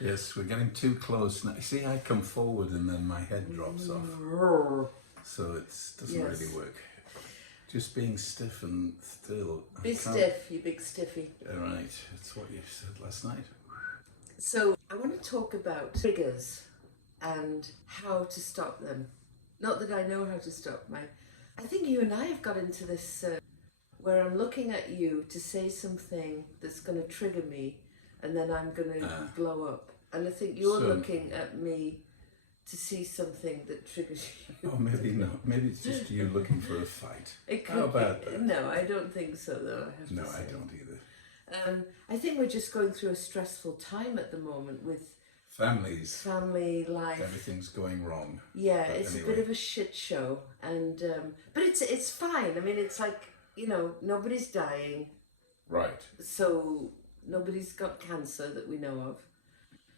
Yes, we're getting too close now. See, I come forward and then my head drops off. So it doesn't really work. Just being stiff and still. Be stiff, you big stiffy. Right, that's what you said last night. So I want to talk about triggers and how to stop them. Not that I know how to stop I think you and I have got into this where I'm looking at you to say something that's going to trigger me and then I'm going to blow up. And I think you're looking at me to see something that triggers you. Oh, maybe not. Maybe it's just you looking for a fight. How about that? No, I don't think so, though. No, I don't either. I think we're just going through a stressful time at the moment with family life. Everything's going wrong. Yeah, but it's anyway. A bit of a shit show, and but it's fine. I mean, it's like, you know, nobody's dying. Right. So nobody's got cancer that we know of.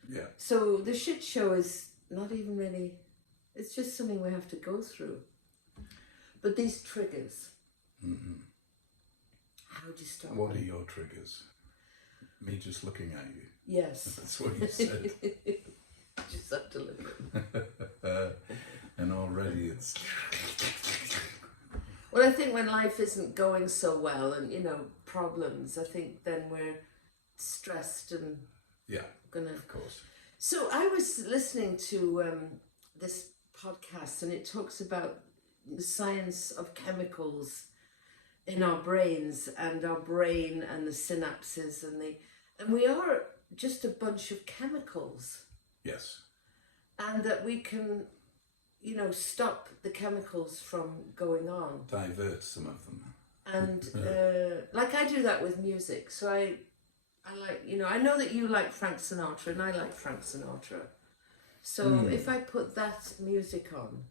Yeah. So the shit show is not even really, it's just something we have to go through. But these triggers, how do you stop them? What are your triggers? Me just looking at you? Yes. That's what you said. Just have to look. And already it's... Well, I think when life isn't going so well and, you know, problems, I think then we're stressed and of course. So I was listening to this podcast and it talks about the science of chemicals in our brains and our brain and the synapses and we are just a bunch of chemicals. Yes. And that we can, you know, stop the chemicals from going on. Divert some of them. And like I do that with music. So I like, you know, I know that you like Frank Sinatra and I like Frank Sinatra. So if I put that music on,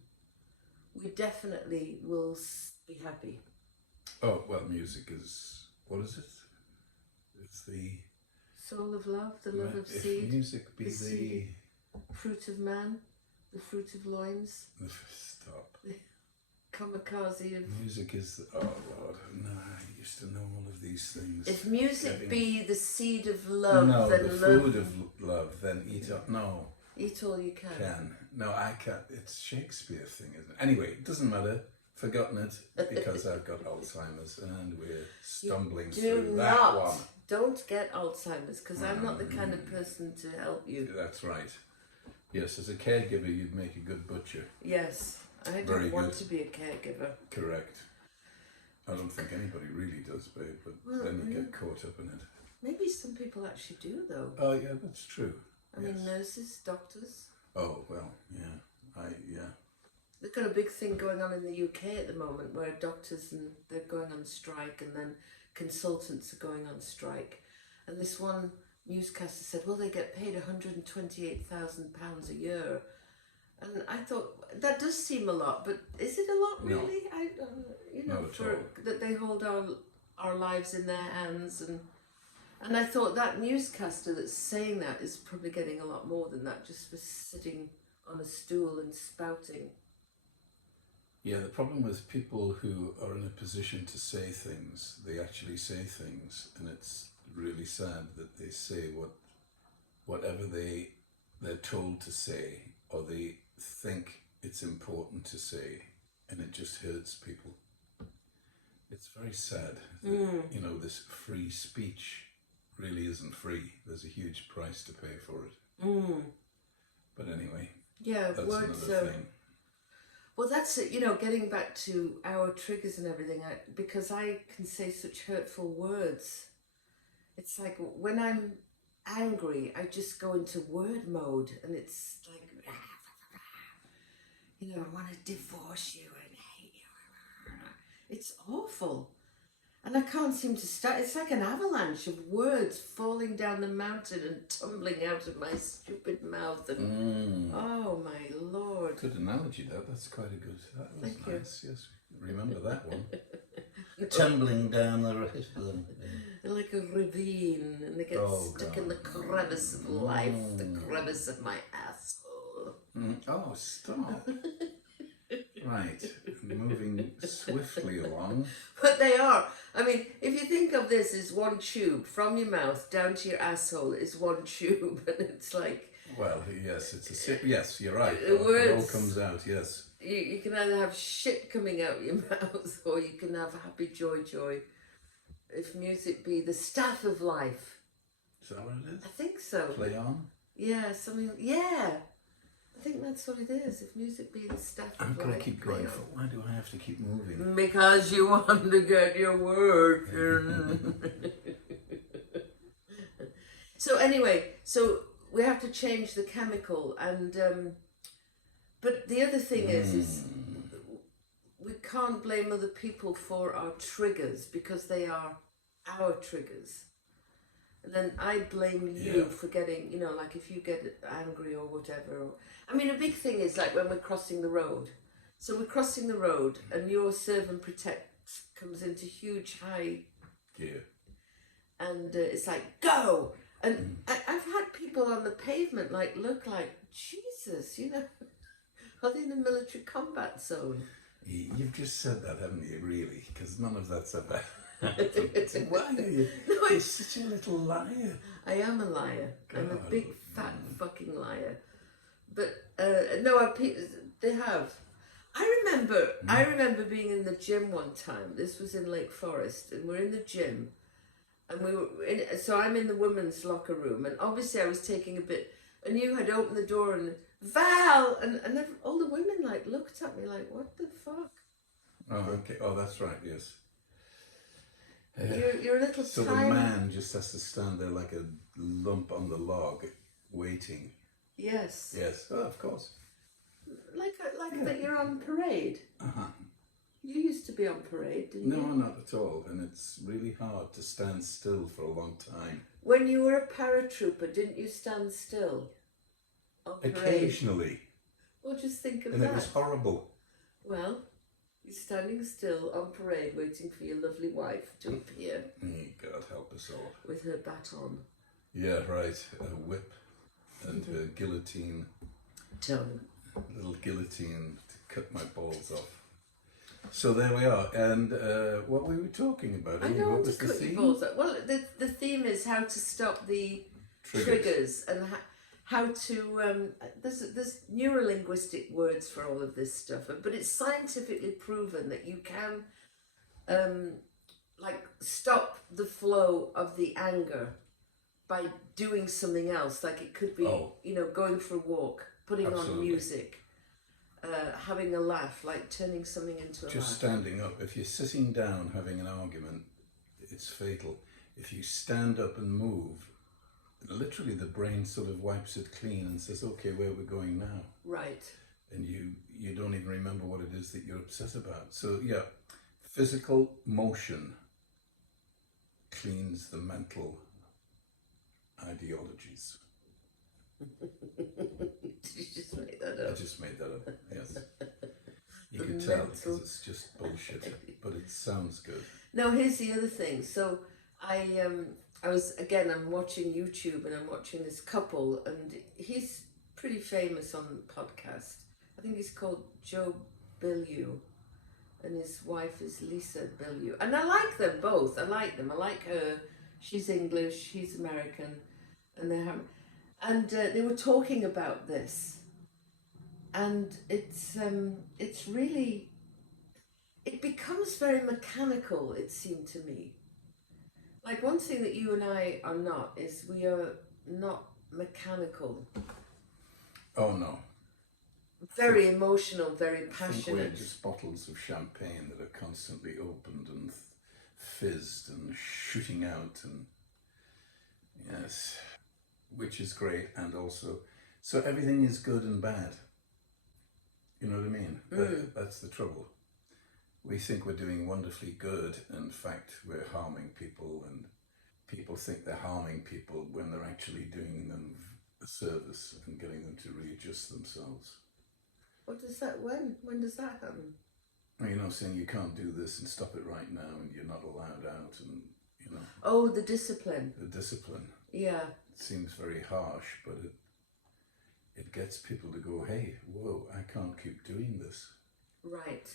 we definitely will be happy. Oh, well, music is, what is it? It's the... Soul of love, the love of seed. If music be the... seed, fruit of man, the fruit of loins. Stop. The kamikaze of... Music is the... Oh, Lord, no, I used to know all of these things. If music be the seed of love, then the love... food of love, then eat up. No. Eat all you can. No, I can't. It's Shakespeare thing, isn't it? Anyway, it doesn't matter. Forgotten it because I've got Alzheimer's and we're stumbling through that one. Don't get Alzheimer's because I'm not the kind of person to help you. That's right. Yes, as a caregiver, you'd make a good butcher. Yes, I don't want to be a caregiver. Correct. I don't think anybody really does, babe, but then you get caught up in it. Maybe some people actually do, though. Oh, yeah, that's true. I mean, nurses, doctors. Oh, well, yeah. They've got a big thing going on in the UK at the moment where doctors and they're going on strike and then consultants are going on strike. And this one newscaster said, well, they get paid £128,000 a year. And I thought, that does seem a lot, but is it a lot really? No. You know, that they hold our lives in their hands and I thought that newscaster that's saying that is probably getting a lot more than that just for sitting on a stool and spouting. Yeah, the problem with people who are in a position to say things, they actually say things, and it's really sad that they say whatever they're told to say, or they think it's important to say, and it just hurts people. It's very sad that, you know, this free speech really isn't free. There's a huge price to pay for it. But anyway, that's another thing. Well, that's it, you know, getting back to our triggers and everything, because I can say such hurtful words. It's like when I'm angry, I just go into word mode and it's like, you know, I want to divorce you and hate you. It's awful. And I can't seem to start. It's like an avalanche of words falling down the mountain and tumbling out of my stupid mouth. And oh my Lord! Good analogy. That's quite a good. That was Thank nice. You. Yes, remember that one. Tumbling down the river. Like a ravine, and they get stuck in the crevice of life, the crevice of my asshole. Oh, stop! Right. moving swiftly along. But they are. I mean, if you think of this as one tube, from your mouth down to your asshole is one tube, and it's like... Well, yes, yes, you're right. The It all words- comes out, yes. You can either have shit coming out your mouth, or you can have happy joy. If music be the staff of life. Is that what it is? I think so. Play on? Yeah, something. Yeah, I think that's what it is. If music be the staff of I'm life. going to keep going. play on. Why do I have to keep moving? Because you want to get your work in. So anyway, so we have to change the chemical, and but the other thing is we can't blame other people for our triggers because they are our triggers. And then I blame you Yeah. for getting, you know, like if you get angry or whatever. I mean, a big thing is like when we're crossing the road. So we're crossing the road and your serve and protect comes into huge high Yeah. and it's like, go! And I've had people on the pavement like look like, Jesus, you know, are they in a military combat zone? You've just said that, haven't you, really? Because none of that's ever happened. Why are you? No, You're such a little liar. I am a liar. I'm a God, big fat fucking liar. But no, they have. I remember being in the gym one time. This was in Lake Forest, and we're in the gym, and we were in. So I'm in the women's locker room, and obviously I was taking a bit. And you had opened the door, and Val, and all the women like looked at me like, what the fuck? Oh, okay. Oh, that's right, yes. You're a little So tiny. the man just has to stand there like a lump on the log, waiting. Yes. Yes. Oh, of course. Like that you're on parade. Uh-huh. You used to be on parade, didn't No, you? not at all. And it's really hard to stand still for a long time. When you were a paratrooper, didn't you stand still on parade? Occasionally. Well, just think of And that. it was horrible. Well, you're standing still on parade waiting for your lovely wife to appear God help us all. with her baton. Yeah, right. A whip and a guillotine. Tongue. A little guillotine to cut my balls off. So there we are. And what were we talking about? I Amy? don't What want was to the cut your theme? balls out. Well, the theme is how to stop the triggers and how to there's neurolinguistic words for all of this stuff, but it's scientifically proven that you can like stop the flow of the anger by doing something else. Like it could be you know, going for a walk, putting on Absolutely. music, having a laugh, like turning something into a Just laugh. standing up. If you're sitting down having an argument, it's fatal. If you stand up and move, literally the brain sort of wipes it clean and says, okay, where are we going now? Right. And you don't even remember what it is that you're upset about. So yeah, physical motion cleans the mental ideologies. Did you just make that I up? just made that up, yes. You The can tell mental- because it's just bullshit, but it sounds good. No, here's the other thing. So I'm watching YouTube and I'm watching this couple, and he's pretty famous on podcast. I think he's called Joe Billieu, and his wife is Lisa Billieu. And I like them both. I like them. I like her. She's English. He's American, and they were talking about this, and it's really. It becomes very mechanical, it seemed to me. Like one thing that you and I are not is we are not mechanical. Oh no. Very emotional, very I think passionate. we're just bottles of champagne that are constantly opened and fizzed and shooting out, and yes, which is great. And also, so everything is good and bad. You know what I mean? That's the trouble. We think we're doing wonderfully good. In fact, we're harming people, and people think they're harming people when they're actually doing them a service and getting them to readjust themselves. What does that, when does that happen? You know, saying you can't do this and stop it right now, and you're not allowed out, and you know, Oh, the discipline. the discipline. Yeah. It seems very harsh, but it gets people to go, hey, whoa, I can't keep doing this. Right.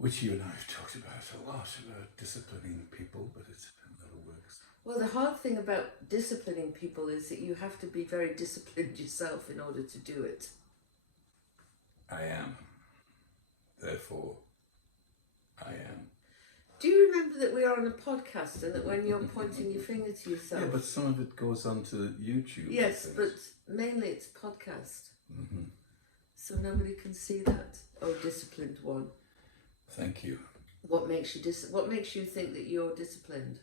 which you and I have talked about a lot, about disciplining people, but it never works. Well, the hard thing about disciplining people is that you have to be very disciplined yourself in order to do it. I am. Therefore, I am. Do you remember that we are on a podcast and that when you're pointing your finger to yourself... Yeah, but some of it goes onto YouTube. Yes, but mainly it's podcast. Mm-hmm. So nobody can see that. Oh, disciplined one. Thank you. What makes you think that you're disciplined?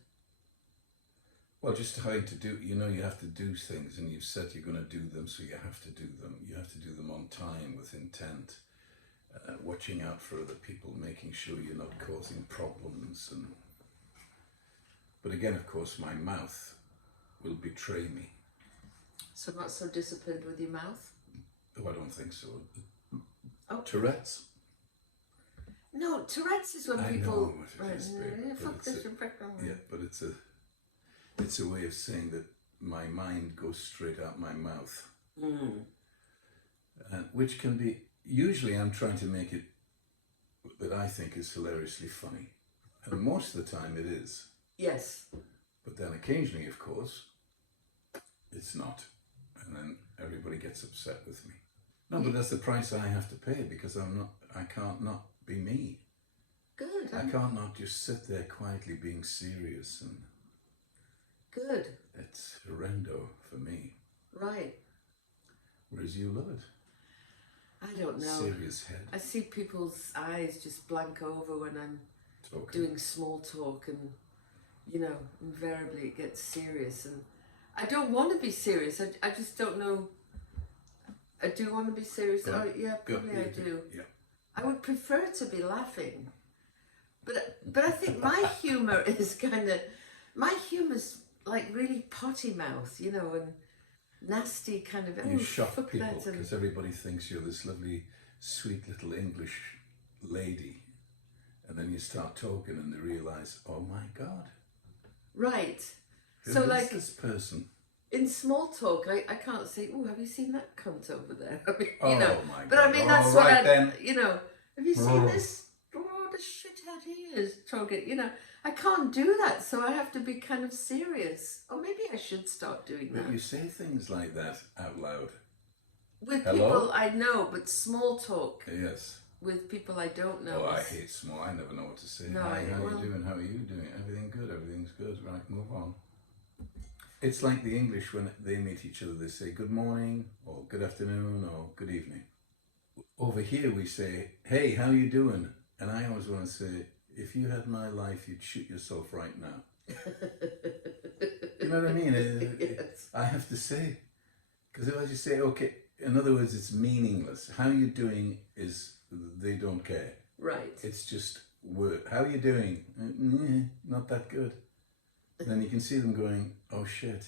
Well, just having to do, you have to do things, and you've said you're going to do them, so you have to do them. You have to do them on time, with intent, watching out for other people, making sure you're not causing problems. But again, of course, my mouth will betray me. So not so disciplined with your mouth? Oh, I don't think so. Oh. Tourette's? No, Tourette's is when I people... know what it is, babe, but it's a way of saying that my mind goes straight out my mouth. Mm. Which can be, usually I'm trying to make it that I think is hilariously funny. And most of the time it is. Yes. But then occasionally, of course, it's not. And then everybody gets upset with me. No, but that's the price I have to pay, because I can't not be me. Good. I can't not just sit there quietly being serious, and good. it's horrendo for me. Right. Whereas you love it. I don't know. Serious head. I see people's eyes just blank over when I'm doing small talk, and invariably it gets serious, and I don't want to be serious. I just don't know. I do want to be serious. Good. Oh yeah, probably Good. I do. Yeah. I would prefer to be laughing, but I think my humour is my humour's like really potty mouth, and nasty kind of. You shock people that, because everybody thinks you're this lovely, sweet little English lady, and then you start talking and they realise, oh my God. Right. Who So is like this person? in small talk, I can't say, oh, have you seen that cunt over there? I mean, Oh my but God. I mean, that's All what right, then. have you seen this? Oh, the shithead he is talking. I can't do that, so I have to be kind of serious. Or maybe I should start doing But that. you say things like that out loud. With Hello? people I know, but small talk Yes. with people I don't know. Oh, I hate small. I never know what to say. No, Hi, how well- you doing? How are you doing? Everything good? Everything's good. Right, move on. It's like the English when they meet each other. They say good morning, or good afternoon, or good evening. Over here we say, hey, how you doing? And I always want to say, if you had my life, you'd shoot yourself right now. You know what I mean? Yes. I have to say, because if I just say, okay, in other words, it's meaningless. How you doing is, they don't care. Right. It's just word. How you doing? Not that good. Then you can see them going, oh shit,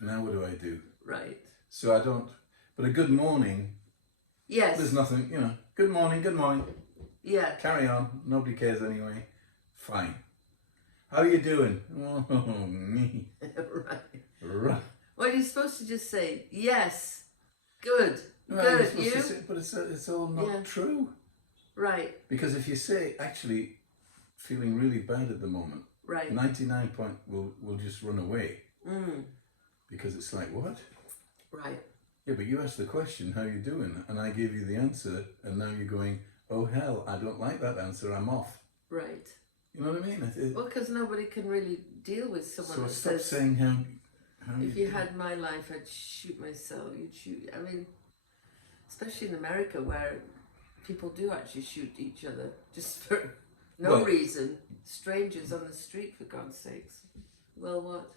now what do I do? Right. So I don't, but a good morning, Yes. there's nothing, good morning, Yeah. carry on, nobody cares anyway, fine. How you doing? Oh, me. Right. Right. Well, you're supposed to just say, yes, good, Right, you're good, supposed you? to say, but it's all not Yeah. true. Right, Because if you say, actually, feeling really bad at the moment, right. 99 point will just run away. Mm, Because it's like, what? right. Yeah, but you asked the question, how you doing? And I gave you the answer, and now you're going, oh hell, I don't like that answer, I'm off. Right. You know what I mean? Well, because nobody can really deal with someone So that stop says, saying how if you had my life, I'd shoot myself, you'd shoot. I mean, especially in America where people do actually shoot each other just for no reason. Strangers on the street, for God's sakes. Well, what?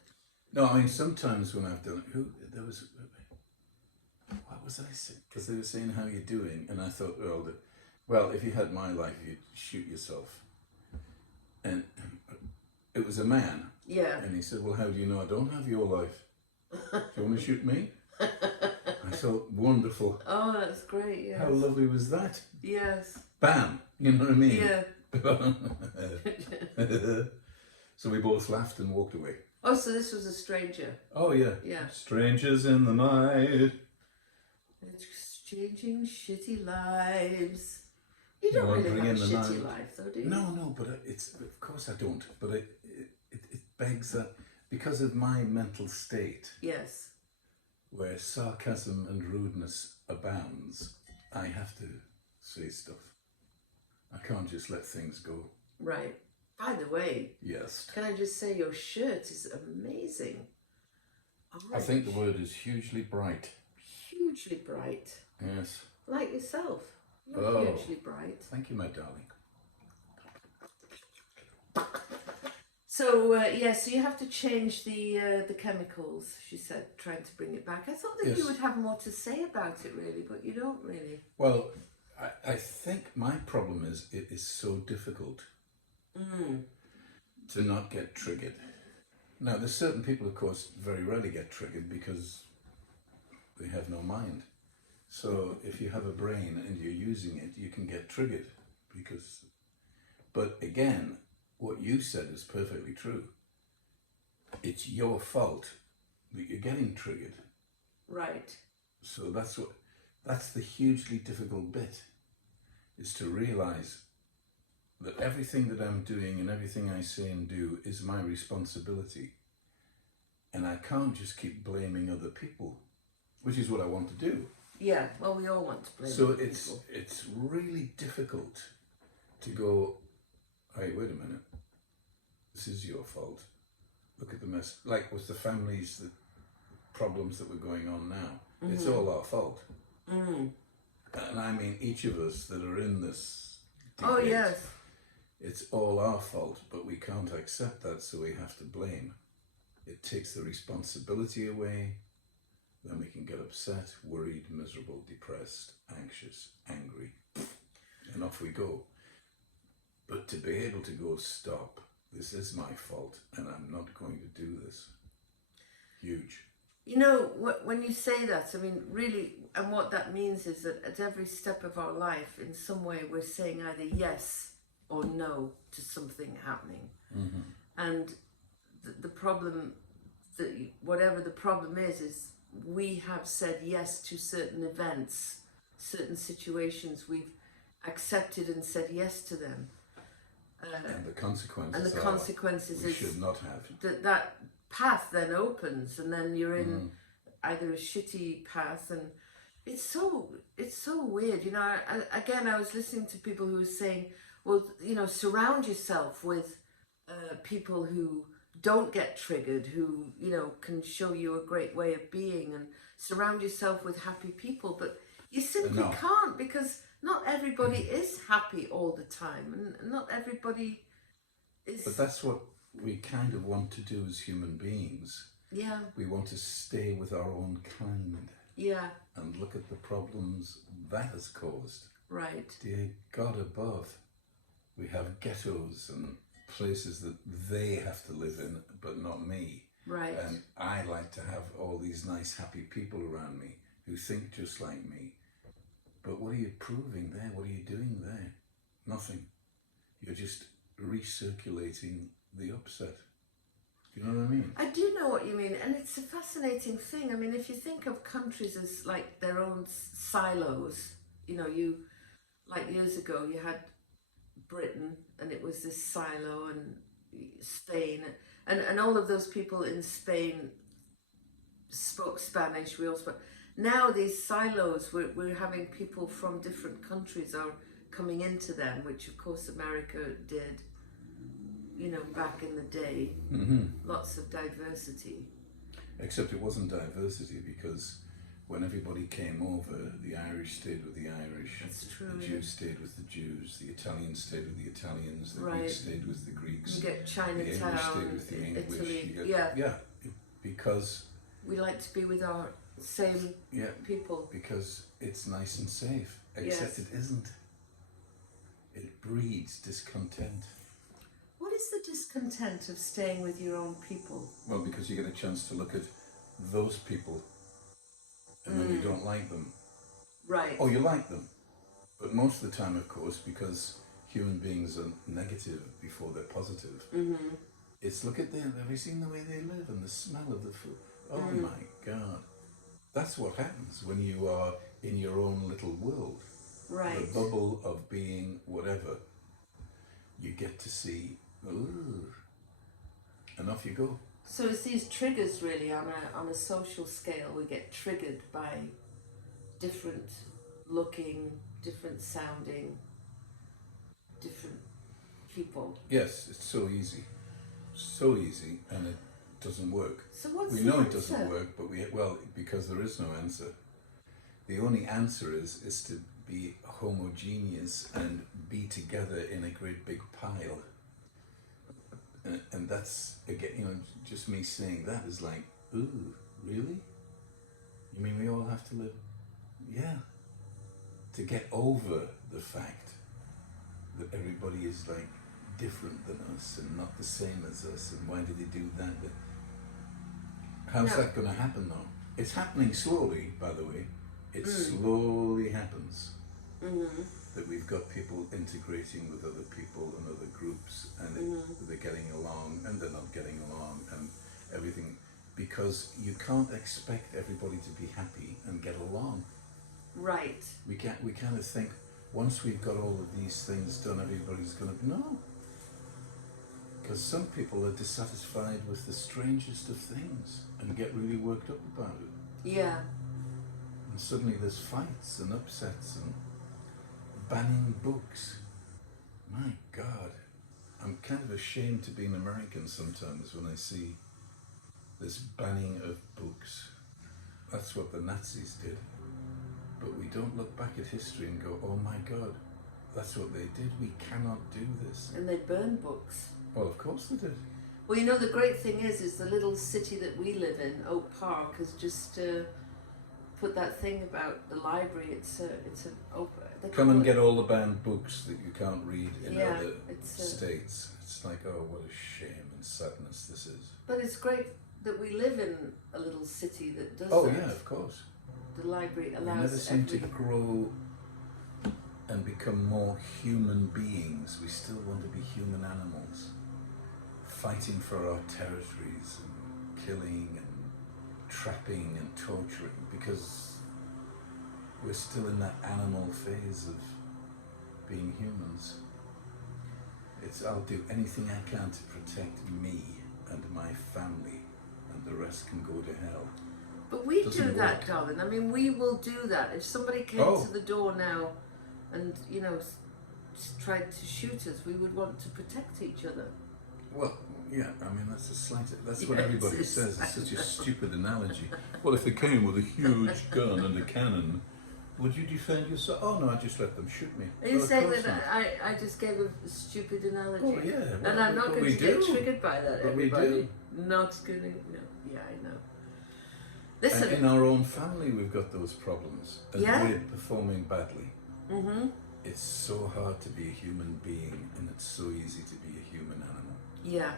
No, I mean, sometimes when I've done it, what was I saying? Because they were saying, how you doing? And I thought, well, if you had my life, you'd shoot yourself. And it was a man. Yeah. And he said, well, how do you know I don't have your life? Do you want to shoot me? I thought, wonderful. Oh, that's great, yes. How lovely was that? Yes. Bam! You know what I mean? Yeah. So we both laughed and walked away. Oh, so this was a stranger. Oh, yeah. Yeah. Strangers in the night. Exchanging shitty lives. You don't wandering really have a in the shitty night. life, though, do you? No, but it's of course I don't. But it begs that because of my mental state, Yes. where sarcasm and rudeness abounds, I have to say stuff. I can't just let things go. Right. By the way, Yes. can I just say your shirt is amazing. I think the word is hugely bright. Hugely bright. Yes. Like yourself. You're Oh. hugely bright. Thank you, my darling. So, so you have to change the chemicals, she said, trying to bring it back. I thought that Yes. you would have more to say about it, really, but you don't really. Well, I think my problem is it is so difficult to not get triggered. Now, there's certain people, of course, very rarely get triggered because they have no mind. So if you have a brain and you're using it, you can get triggered because... But again, what you said is perfectly true. It's your fault that you're getting triggered. Right. So that's the hugely difficult bit, is to realize that everything that I'm doing and everything I say and do is my responsibility. And I can't just keep blaming other people, which is what I want to do. Yeah, well, we all want to blame So people. it's really difficult to go, hey, wait a minute, this is your fault. Look at the mess. Like with the families, the problems that were going on now, it's all our fault. And I mean, each of us that are in this debate, Oh, yes. it's all our fault, but we can't accept that, so we have to blame. It takes the responsibility away, then we can get upset, worried, miserable, depressed, anxious, angry, and off we go. But to be able to go, stop, this is my fault, and I'm not going to do this. Huge. You know, when you say that, I mean, really, and what that means is that at every step of our life, in some way, we're saying either yes or no to something happening. And the problem, whatever the problem is we have said yes to certain events, certain situations, we've accepted and said yes to them. And the consequences And the consequences we is should not have. that path then opens, and then you're in either a shitty path, and it's so weird. You know, I was listening to people who were saying, well, you know, surround yourself with people who don't get triggered, who, you know, can show you a great way of being, and surround yourself with happy people. But you simply can't, because not everybody is happy all the time, and not everybody is. But that's what we kind of want to do as human beings. Yeah. We want to stay with our own kind. Yeah. And look at the problems that has caused. Right. Dear God above, we have ghettos and places that they have to live in, but not me. Right. And I like to have all these nice, happy people around me who think just like me. But what are you proving there? What are you doing there? Nothing. You're just recirculating the upset. Do you know what I mean? I do know what you mean, and it's a fascinating thing. I mean, if you think of countries as like their own silos, you know, like years ago you had Britain, and it was this silo, and Spain, and all of those people in Spain spoke Spanish. We all spoke. Now these silos, we're having people from different countries are coming into them, which of course America did, you know, back in the day. Lots of diversity. Except it wasn't diversity, because when everybody came over, the Irish stayed with the Irish, That's true, the Jews stayed with the Jews, the Italians stayed with the Italians, the Right. Greeks stayed with the Greeks, You get the English stayed Chinatown, with the English. Italy. You get, because We like to be with our same people. because it's nice and safe. Except Yes. it isn't. It breeds discontent. What is the discontent of staying with your own people? Well, because you get a chance to look at those people, and then you don't like them. Right. Oh, you like them, but most of the time, of course, because human beings are negative before they're positive. It's look at them. Have you seen the way they live and the smell of the food? Oh my God, that's what happens when you are in your own little world. Right. the bubble of being whatever, you get to see, ooh, and off you go. So it's these triggers really on a social scale. We get triggered by different looking, different sounding, different people. Yes, it's so easy, and it doesn't work. So what's We the know answer? it doesn't work, but because there is no answer. The only answer is to be homogeneous and be together in a great big pile. And that's, again, just me saying that is like, ooh, really? You mean we all have to live? Yeah. To get over the fact that everybody is like different than us and not the same as us, and why did they do that? But how's that going to happen though? It's happening slowly, by the way. It slowly happens. Mm-hmm. That we've got people integrating with other people and other groups, and they're getting along and they're not getting along and everything, because you can't expect everybody to be happy and get along. Right. We kind of think once we've got all of these things done, everybody's going to, no. Because some people are dissatisfied with the strangest of things and get really worked up about it. Yeah. And suddenly there's fights and upsets and banning books. My God, I'm kind of ashamed to be an American sometimes when I see this banning of books. That's what the Nazis did. But we don't look back at history and go, oh my God, that's what they did. We cannot do this. And they burn books. Well, of course they did. Well, you know, the great thing is the little city that we live in, Oak Park, has just put that thing about the library. It's an open. Come and get all the banned books that you can't read in other it's states. It's like, oh, what a shame and sadness this is. But it's great that we live in a little city that does Oh that. yeah, of course. The library We allows never seem to every... grow and become more human beings. We still want to be human animals, fighting for our territories and killing and trapping and torturing, because we're still in that animal phase of being humans. I'll do anything I can to protect me and my family, and the rest can go to hell. But we Doesn't do that, work. darling. I mean, we will do that. If somebody came Oh. to the door now and, you know, tried to shoot us, we would want to protect each other. Well, yeah, I mean, that's what Yeah, everybody it's says. It's such a stupid analogy. Well, if they came with a huge gun and a cannon, would you defend yourself? Oh no, I just let them shoot me. Are you Well, of saying course that not. I just gave a stupid analogy? Oh yeah, well, And I'm not but going we to get do. triggered by that, But we everybody. do. Not going to... No. Yeah, I know. Listen. And in our own family, we've got those problems, and Yeah. we're performing badly. Mm-hmm. It's so hard to be a human being, and it's so easy to be a human animal. Yeah.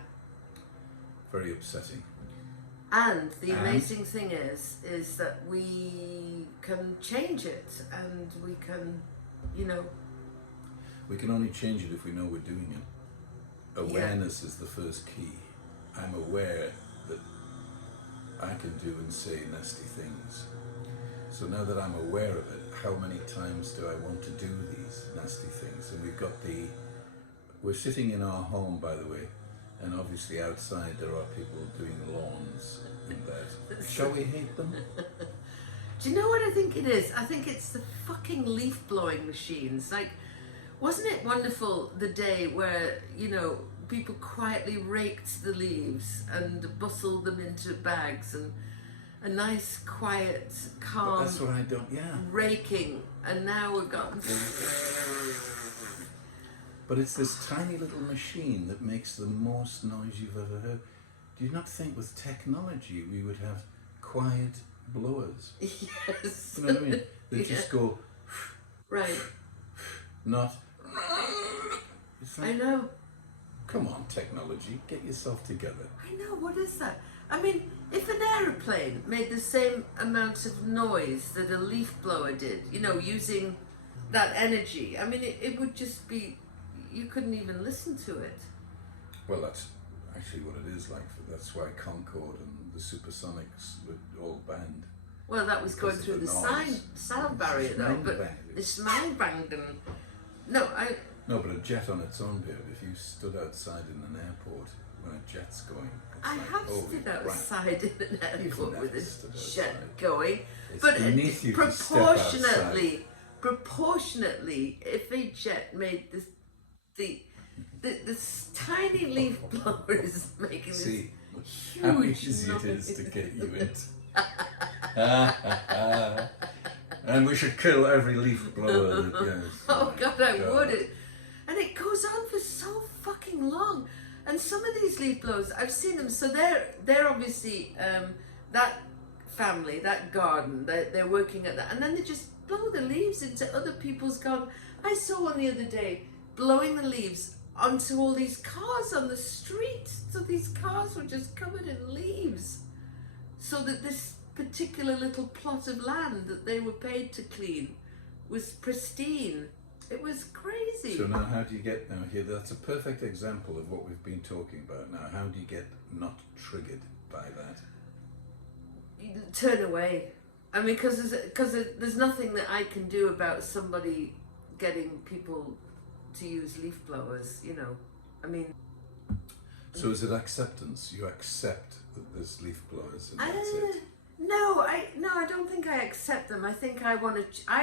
Very upsetting. And the And? amazing thing is that we can change it, and we can, you know... We can only change it if we know we're doing it. Awareness is the first key. I'm aware that I can do and say nasty things. So now that I'm aware of it, how many times do I want to do these nasty things? And we're sitting in our home, by the way, and obviously outside there are people doing lawns and that. Shall we hate them? Do you know what I think it is? I think it's the fucking leaf blowing machines. Like, wasn't it wonderful the day where, you know, people quietly raked the leaves and bustled them into bags, and a nice, quiet, But calm that's what I don't, yeah. raking, and now we've got... But it's this tiny little machine that makes the most noise you've ever heard. Do you not think with technology we would have quiet blowers? Yes. You know what I mean? They Yeah. just go, Right. not... It's I like, know. come on, technology, get yourself together. I know, what is that? I mean, if an aeroplane made the same amount of noise that a leaf blower did, you know, using that energy, I mean, it would just be, you couldn't even listen to it. Well, that's actually what it is like. That's why Concorde and the Supersonics were all banned. Well, that was going Because through of the the noise. sound barrier though, but Schmang-bang. the schmang-banging. No, No, but a jet on its own, babe. If you stood outside in an airport when a jet's going, it's I like, have holy stood crap. outside in an airport never with stood a outside. jet going, It's but beneath you to step outside. proportionately, if a jet made this tiny leaf blower is making this See how huge easy it noise. is to get you into. And we should kill every leaf blower that goes. Oh my God, I would. And it goes on for so fucking long. And some of these leaf blowers, I've seen them. So they're obviously that family, that garden. They're working at that, and then they just blow the leaves into other people's garden. I saw one the other day blowing the leaves onto all these cars on the street. So these cars were just covered in leaves. So that this particular little plot of land that they were paid to clean was pristine. It was crazy. So now how do you get, now here, that's a perfect example of what we've been talking about. Now how do you get not triggered by that? You turn away. I mean, because there's nothing that I can do about somebody getting people to use leaf blowers, you know. I mean, So is it acceptance? You accept that there's leaf blowers and that's it? No, I don't think I accept them. I think I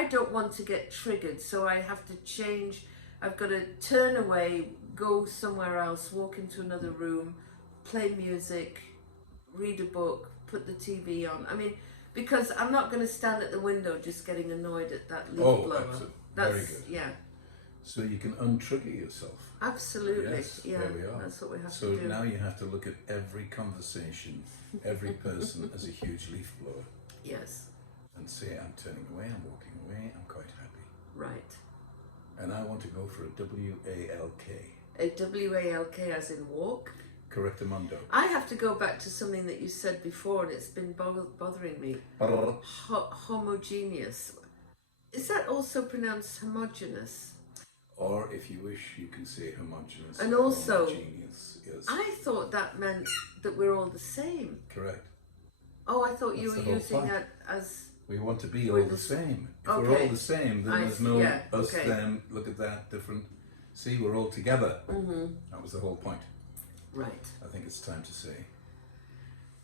don't want to get triggered, so I have to change. I've got to turn away, go somewhere else, walk into another room, play music, read a book, put the TV on. I mean, because I'm not going to stand at the window just getting annoyed at that leaf blower. Absolutely. That's Very good. yeah. So you can untrigger yourself. Absolutely. Yes, yeah. there we are. That's what we have So to do. now you have to look at every conversation, every person as a huge leaf blower Yes. and say, I'm turning away, I'm walking away, I'm quite happy. Right. And I want to go for a W-A-L-K. A W-A-L-K as in walk. Correctamundo. I have to go back to something that you said before, and it's been bothering me. Homogeneous. Is that also pronounced homogeneous? Or if you wish, you can say homogeneous. And or also, homogeneous. Yes. I thought that meant that we're all the same. Correct. Oh, I thought you That's were the whole using point. that as... We want to be We're all the the same. If Okay. we're all the same, then I there's see, no yeah, us, okay. them, look at that, different. See, we're all together. Mm-hmm. That was the whole point. Right. I think it's time to say.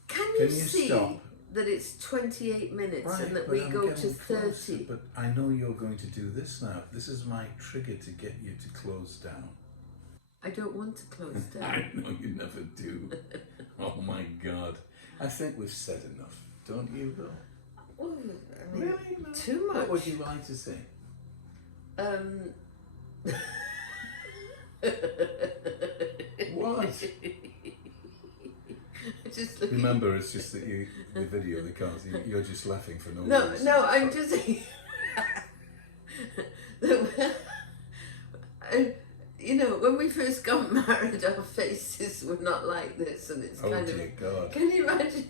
Can you Can you see stop? that it's 28 minutes Right, and that but we I'm go getting to closer, 30? But I know you're going to do this now. This is my trigger to get you to close down. I don't want to close down. I know you never do. Oh my God. I think we've said enough, don't you though? Well, I mean, Really? No? too much. What would you like to say? What? Just looking. Remember, it's just that the video, they can't see. You're just laughing for no No, reason. no, I'm just. You know, when we first got married, our faces were not like this, and it's Oh kind dear of. God. Can you imagine?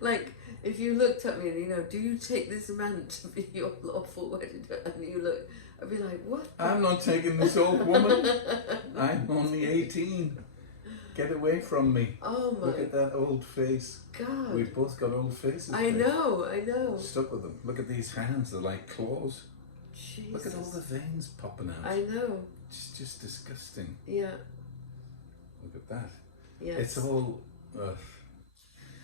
Like, if you looked at me and, you know, do you take this man to be your lawful wedded? And you look, I'd be like, what? I'm not taking this old woman. I'm only 18. Get away from me. Oh my Look at that old face. God. We've both got old faces. I babe. know. Stuck with them. Look at these hands. They're like claws. Jesus. Look at all the veins popping out. I know. It's just disgusting. Yeah. Look at that. Yes. It's all.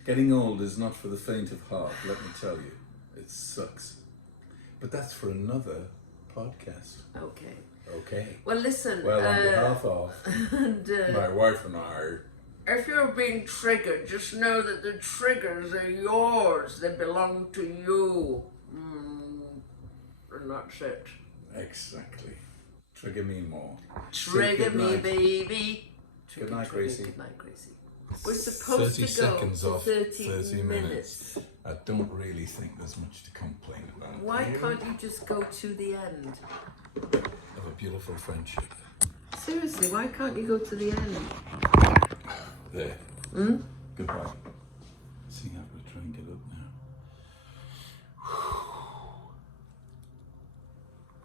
Getting old is not for the faint of heart, let me tell you. It sucks. But that's for another podcast. Okay. Okay. Well, listen. Well, on behalf of and, my wife and I. if you're being triggered, just know that the triggers are yours. They belong to you. And that's it. Exactly. Trigger me more. Trigger Say good me, night. baby. Good night, Gracie. Good night, Gracie. We're supposed 30 to go seconds for off 30 minutes. I don't really think there's much to complain about. Why do you? can't you just go to the end? Of a beautiful friendship. Seriously, why can't you go to the end? There. Goodbye.